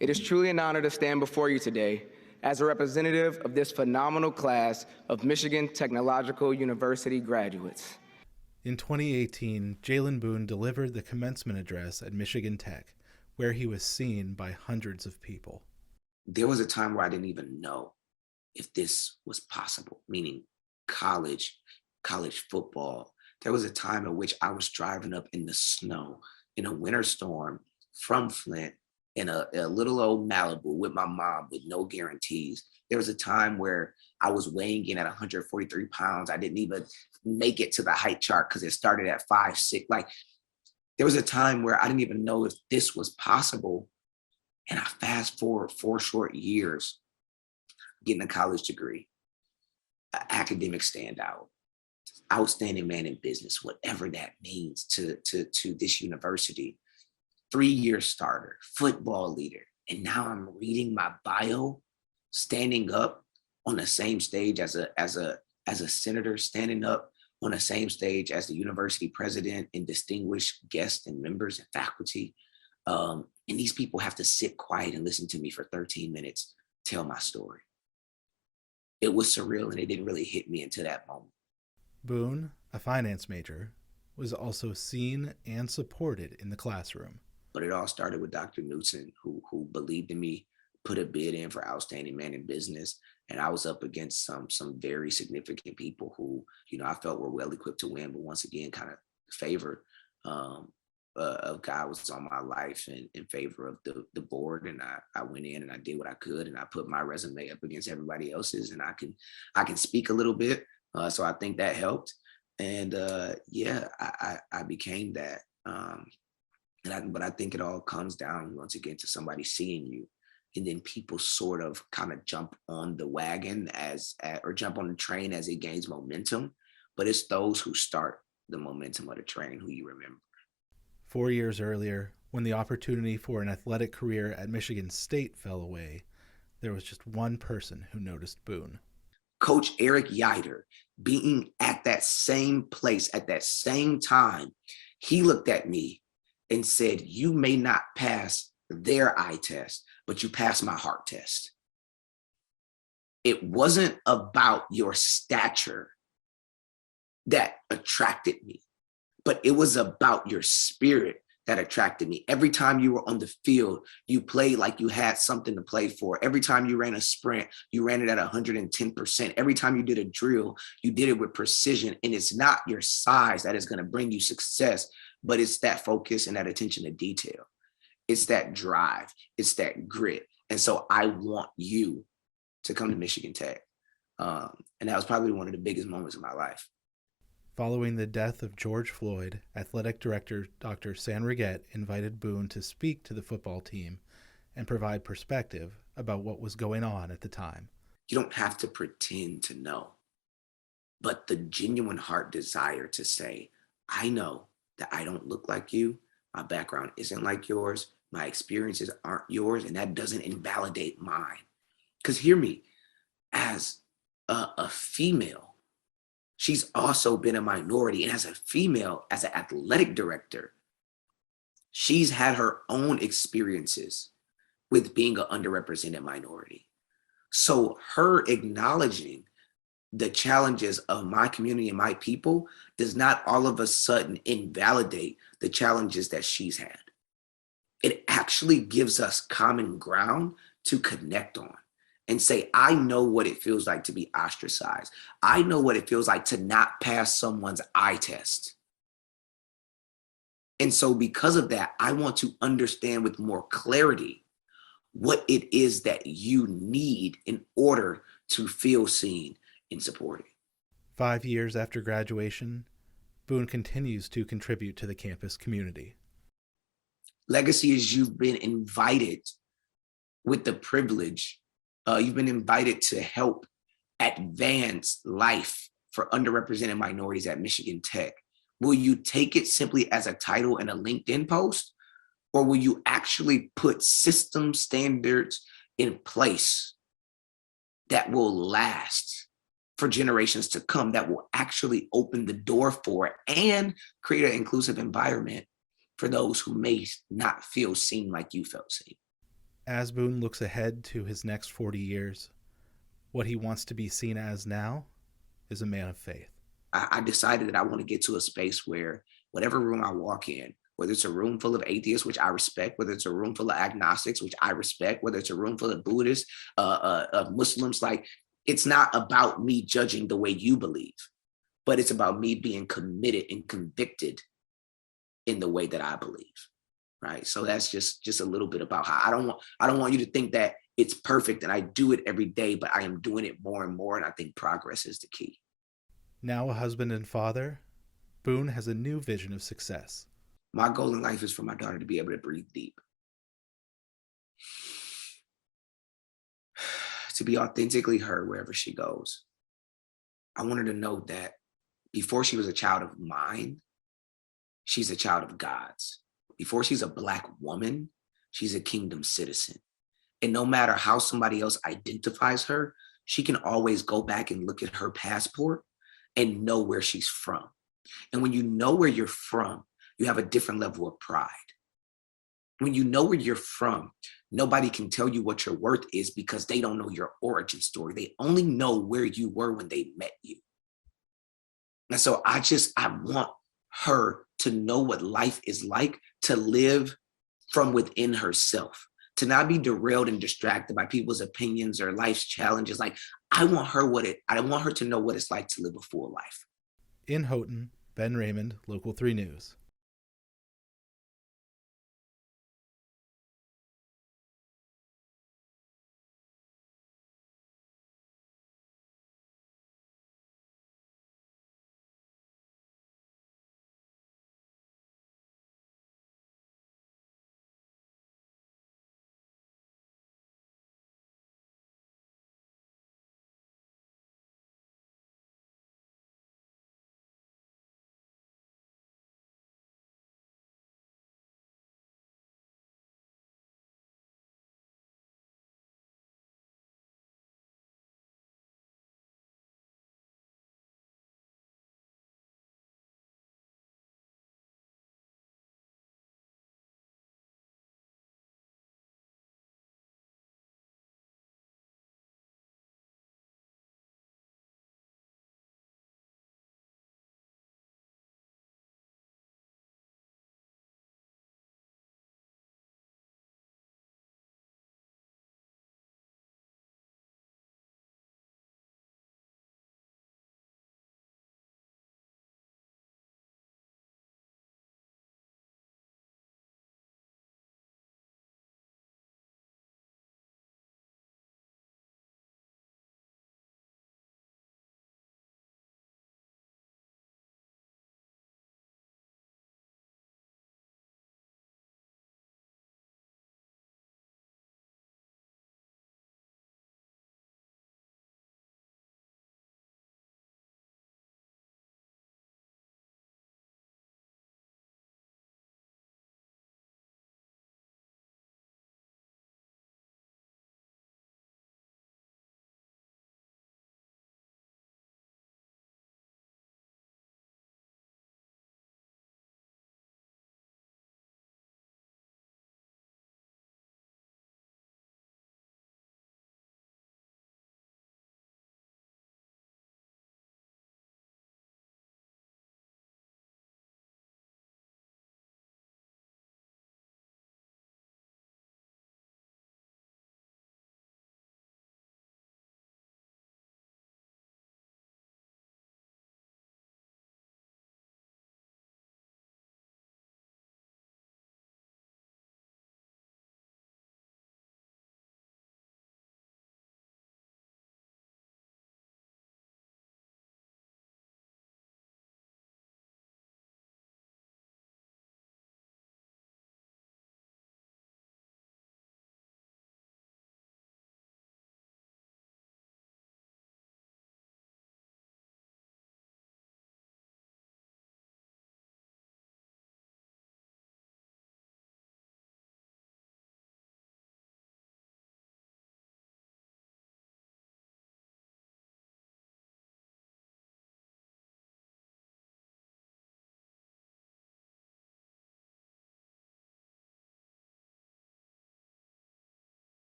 It is truly an honor to stand before you today as a representative of this phenomenal class of Michigan Technological University graduates. In 2018, Jaylyn Boone delivered the commencement address at Michigan Tech, where he was seen by hundreds of people. There was a time where I didn't even know if this was possible, meaning college football. There was a time in which I was driving up in the snow in a winter storm from Flint in a little old Malibu with my mom with no guarantees. There was a time where I was weighing in at 143 pounds. I didn't even make it to the height chart because it started at 5'6". Like, there was a time where I didn't even know if this was possible. And I fast forward 4 short years, getting a college degree, an academic standout, outstanding man in business, whatever that means to this university, 3-year starter, football leader. And now I'm reading my bio, standing up on the same stage as a senator, standing up on the same stage as the university president and distinguished guests and members and faculty. And these people have to sit quiet and listen to me for 13 minutes, tell my story. It was surreal, and it didn't really hit me until that moment. Boone, a finance major, was also seen and supported in the classroom. But it all started with Dr. Newton, who believed in me, put a bid in for outstanding man in business. And I was up against some very significant people who, I felt were well equipped to win, but once again, kind of favor of God was on my life and in favor of the board. And I went in and I did what I could, and I put my resume up against everybody else's, and I can speak a little bit. So I think that helped. And I became that. But I think it all comes down once again to somebody seeing you, and then people sort of kind of jump on the wagon or jump on the train as it gains momentum. But it's those who start the momentum of the train who you remember. 4 years earlier, when the opportunity for an athletic career at Michigan State fell away, there was just one person who noticed Boone. Coach Eric Yider, being at that same place at that same time, he looked at me and said, "You may not pass their eye test, but you pass my heart test." It wasn't about your stature that attracted me, but it was about your spirit that attracted me. Every time you were on the field, you played like you had something to play for. Every time you ran a sprint, you ran it at 110%. Every time you did a drill, you did it with precision. And it's not your size that is going to bring you success, but it's that focus and that attention to detail. It's that drive. It's that grit. And so I want you to come to Michigan Tech. And that was probably one of the biggest moments of my life. Following the death of George Floyd, athletic director Dr. San Riget invited Boone to speak to the football team and provide perspective about what was going on at the time. You don't have to pretend to know, but the genuine heart desire to say, I know that I don't look like you, my background isn't like yours, my experiences aren't yours, and that doesn't invalidate mine. Because hear me, as a female, she's also been a minority. And as a female, as an athletic director, she's had her own experiences with being an underrepresented minority. So her acknowledging the challenges of my community and my people does not all of a sudden invalidate the challenges that she's had. It actually gives us common ground to connect on and say, I know what it feels like to be ostracized. I know what it feels like to not pass someone's eye test. And so because of that, I want to understand with more clarity what it is that you need in order to feel seen and supported. 5 years after graduation, Boone continues to contribute to the campus community. Legacy is you've been invited with the privilege. You've been invited to help advance life for underrepresented minorities at Michigan Tech. Will you take it simply as a title and a LinkedIn post, or will you actually put system standards in place that will last for generations to come, that will actually open the door for it and create an inclusive environment for those who may not feel seen like you felt seen? As Boone looks ahead to his next 40 years, what he wants to be seen as now is a man of faith. I decided that I want to get to a space where whatever room I walk in, whether it's a room full of atheists, which I respect, whether it's a room full of agnostics, which I respect, whether it's a room full of Buddhists, Muslims, like, it's not about me judging the way you believe, but it's about me being committed and convicted in the way that I believe. Right. So that's just a little bit about how I don't want you to think that it's perfect and I do it every day, but I am doing it more and more. And I think progress is the key. Now a husband and father, Boone has a new vision of success. My goal in life is for my daughter to be able to breathe deep, to be authentically her wherever she goes. I want her to know that before she was a child of mine, she's a child of God's. Before she's a Black woman, she's a kingdom citizen. And no matter how somebody else identifies her, she can always go back and look at her passport and know where she's from. And when you know where you're from, you have a different level of pride. When you know where you're from, nobody can tell you what your worth is because they don't know your origin story. They only know where you were when they met you. And so I want her to know what life is like, to live from within herself, to not be derailed and distracted by people's opinions or life's challenges. Like, I want her to know what it's like to live a full life. In Houghton, Ben Raymond, Local 3 News.